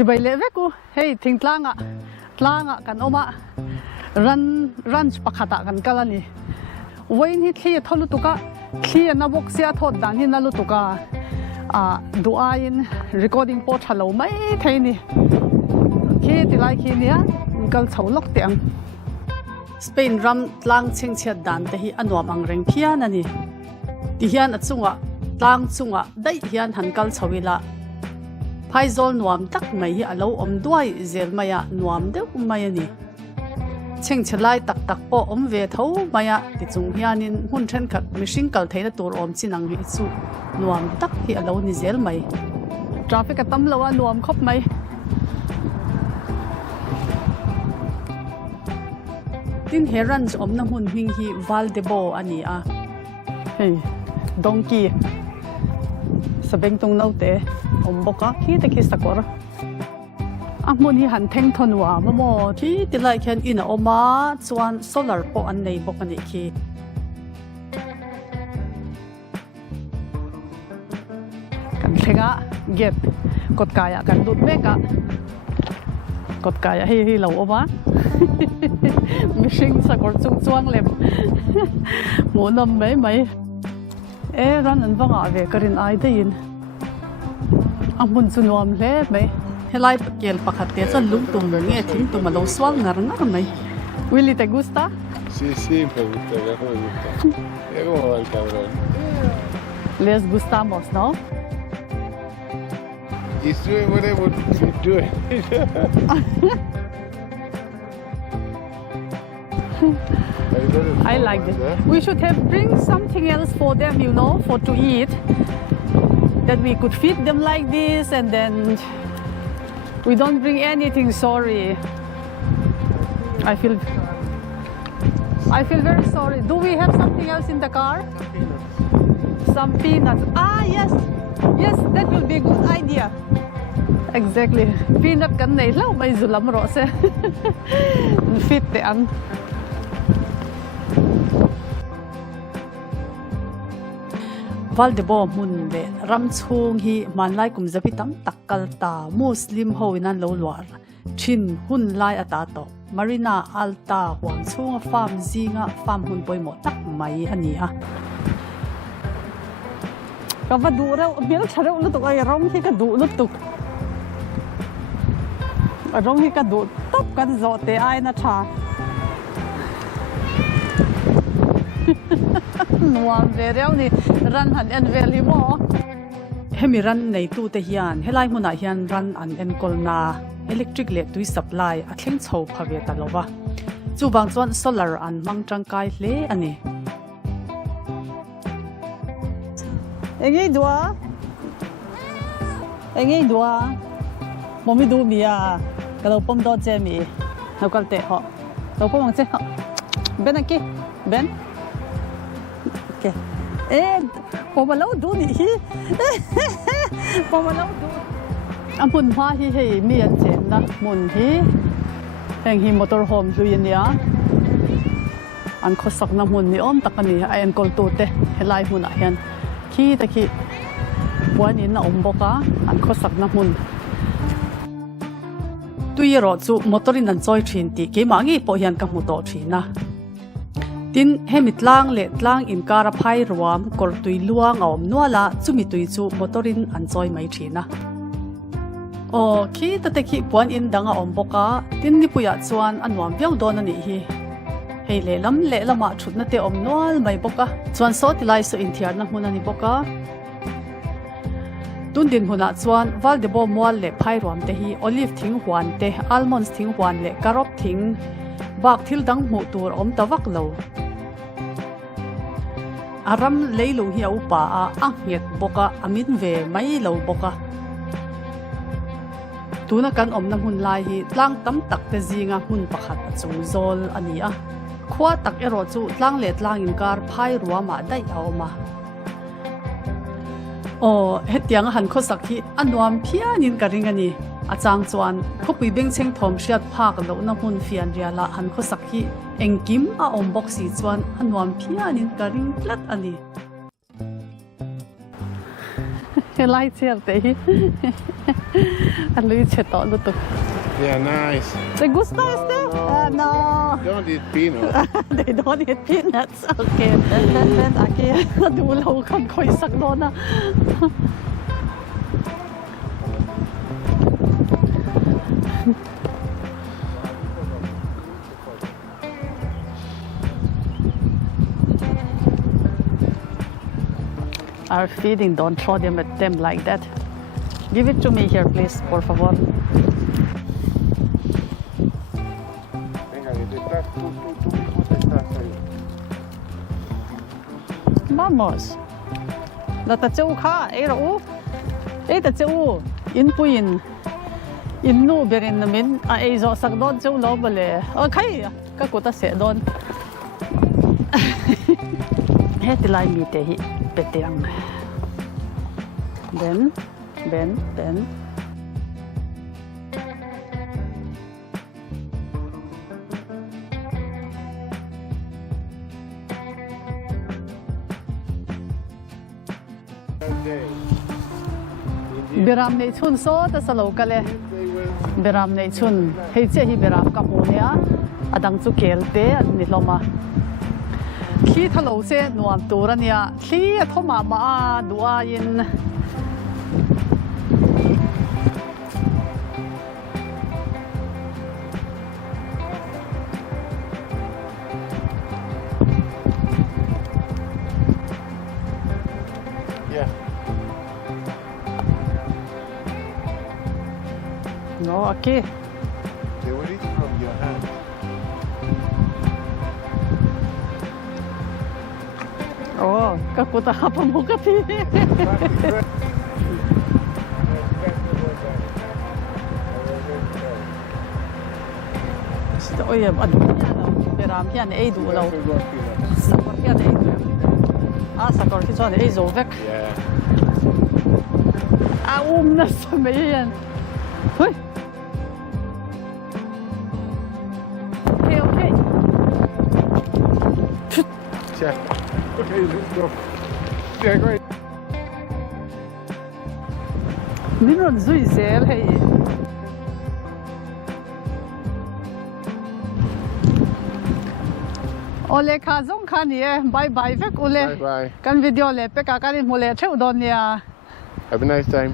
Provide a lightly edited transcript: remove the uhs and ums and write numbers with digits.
จิบเลเวกูเฮ้ยทิ้งตลางอ่ะกันออกมารันปักขัดกันกันละนี่วันนี้ที่ทอลุตุกะที่นับวกเสียทอดดันที่นัลุตุกะดูอายิน recording พอชัลโลไม่เท่านี่ที่ที่ไลค์นี่กันเฉาล็อกเตียงสเปนรัมตลางเชิงเชียดดันแต่ที่อันวามังเริงเพียนั่นนี่ที่เฮียนอัดซุงอ่ะตลางซุงอ่ะได้เฮียนหันกันเฉาวิละไพ่โซลนวมตักไม่ฮีอโลอมด้วยเจลมายานวมเด็กไม่นี่เชิงเชลัยตักปอมเวทเอามายาติจุงเฮียนินหุ่นเช่นขัดมิชิงกัลเทนตัวอมจินังฮิซูนวมตักฮีอโลนิเจลไม่ทราฟิกตั้มแล้วนวมครบไหมดินเฮรันส์อมน้ำหุ่นหิงฮีวาลเดโบอันนี้เฮ้ยดงกี้สเปงตรงนั้นเตะอมบกที่ตะกี้สักคนมุนที่หันเทงทนว่าโมที่ติไลแคนอินออกมาส่วนโซลาร์ปอันในบกอันนี้คีกันเทงเก็บกดกายกันดูดเบกกดกายให้เราออกมามิชิงสักคนจุงจวงเล็บหมูนมไหมรันอันว่างเวกรินไอได้ยินมุนจุนวมเล็บไหมเฮลัยเกลปักหัดเตะจนลุงตุ่มเงี้ยทิ้งตุ่มมาลงสวงงาไหมวิลลี่te gusta Sí, me gusta, viejo, me gusta. Mira cómo va el cabrón. Les gustamos, ¿no? Y sube, whatever you do it. I like it. We should have bring something else for them, for to eat. That we could feed them like this, and then we don't bring anything. Sorry. I feel very sorry. Do we have something else in the car? Some peanuts. Yes, that will be a good idea. Exactly. Peanut kan nei lau mai zulam ro se. Fit te ang. Valdebo mun le ram chung hi man lai kum zapitam takkal ta Muslim ho inan lo luar thin hun lai ata to Marina Alta huang chung farm zinga farm hun poimo tak mai ani ka va du ra mel chare lu to ai rong hi ka du lu tu rong hi ka du top kan zo te ai na thaนัวเวรียวนี่รันหันเอ็นเวลิโมเฮมิรันในตู้เทียนเฮไลมุนาเฮียนรันอันเอ็นกอลนาอิเล็กทริกเลตุยสับไลอัดเล่งโฉบพาเวตลอวะจูบางส่วนโซลาร์อันมังจังไกเลอันนี้เอ็งไงดัวมมีดูมีกระโดดปมโดเจมีเราก็เตะเหาะเราปมมังเจเหาะเบนaquiเบนพอมาเล่าดูนี่พอมาเล่าดูปุ่นผ้าที่ให้มีอันเจนนะมุนที่แห่งฮิมอเตอร์โฮมลุยเนี่ยอันข้อสักน้ำมุนนี่อ้อมตะกันนี่ไออันกอลตูเตะให้ไล่มุนอ่ะเห็นขี้ตะกี้วันนี้น่ะอมบอกอันข้อสักน้ำมุนตุยรอจูมอเตอร์นันจอยทรินตีเกี่ยมางี้พอเห็นกับมุโตทรินนะดินเฮมิตลางเล็ดลางอินการพายรวมกอดตุยลวงเอาหนัวละจุมิตุยจูมอเตอรินอันจอยไม่ทีนะขี้ตะเตขี้ปวนอินดังอมบกะดินนิปุยจวนอันวามเบี้ยวโดนนี่ฮีเฮเลล้ำเละละมาชุดนั่นเตอมนัวไม่บกะจวนโซติไลสุอินเทียร์นักมุนันนี่บกะตุนดินหุนัจวนวัลเดโบมัวเละพายรวมเตฮีโอลิฟทิ้งหวานเตอัลมอนด์ทิ้งหวานเละกระรบทิ้งบักทิลดังหมู่ตัวอมตะวักเลวอารมณ์เลยลุงเหี่ยวป่าอังเงียดบกะอามินเวไม่เลวบกะตัวนักการอมน้ำหุ่นลายฮีล่างตั้มตักเตจีงาหุ่นประคัดจูโซลอันนี้ขวาตักเอโรจูล่างเล็ดล่างอินการพายรัวมาได้เอามาเฮ็ดยังหันข้อสักที่อันวามเพียนินกระริงอันนี้อาจารย์จวนเขาไปเบ่งเชิงทอมเชียดภาคแล้วน้ำหุ่นเฟียนเรียละหันข้อสักที่เอ็งกิมอมบ็อกซี่จวนอันวามเพียนินกระริงพลัดอันนี้ Lai chiar te hi. Lui che to lu tu. Yeah, nice. Te gusta este? No. Don't eat peanuts. They don't eat peanuts. Okay. Then okay. Du lo kan khoi sak do na. Are feeding, don't throw them at them like that. Give it to me here, please, por favor. Venga, que te estás, tú mismo te estás ahí. Vamos. La ta cheu kha, e ro. E ta cheu in puin. In nu berin min a e zo sak don cheu lo bale. O khai ka ko ta se don. He ti lai mi te hi petiang. Ben. Biram nei chun so ta salo kale. Biram nei chun hei che hi biram ka pu nia adang chu kelte ni hloma. Khi thalo se nuam turania khi thoma ma dua in Yeah. no okay. They will eat from your hand. Oh, ka ko ta pa mo ka ti. Oi, adu niya lo. Biram hian ei du lo. Sakor hian ei du. Sakor ki chuan ei zo vek. Yeah. Na sa me yan. Hui. Okay. Yeah. Okay, let's go. Yeah, great. Min ron zui zel hei. Ole kha zong kha ni bye bye vek ole. Bye bye. Kan video le pe ka kan mu le theu don nia. Have a nice time.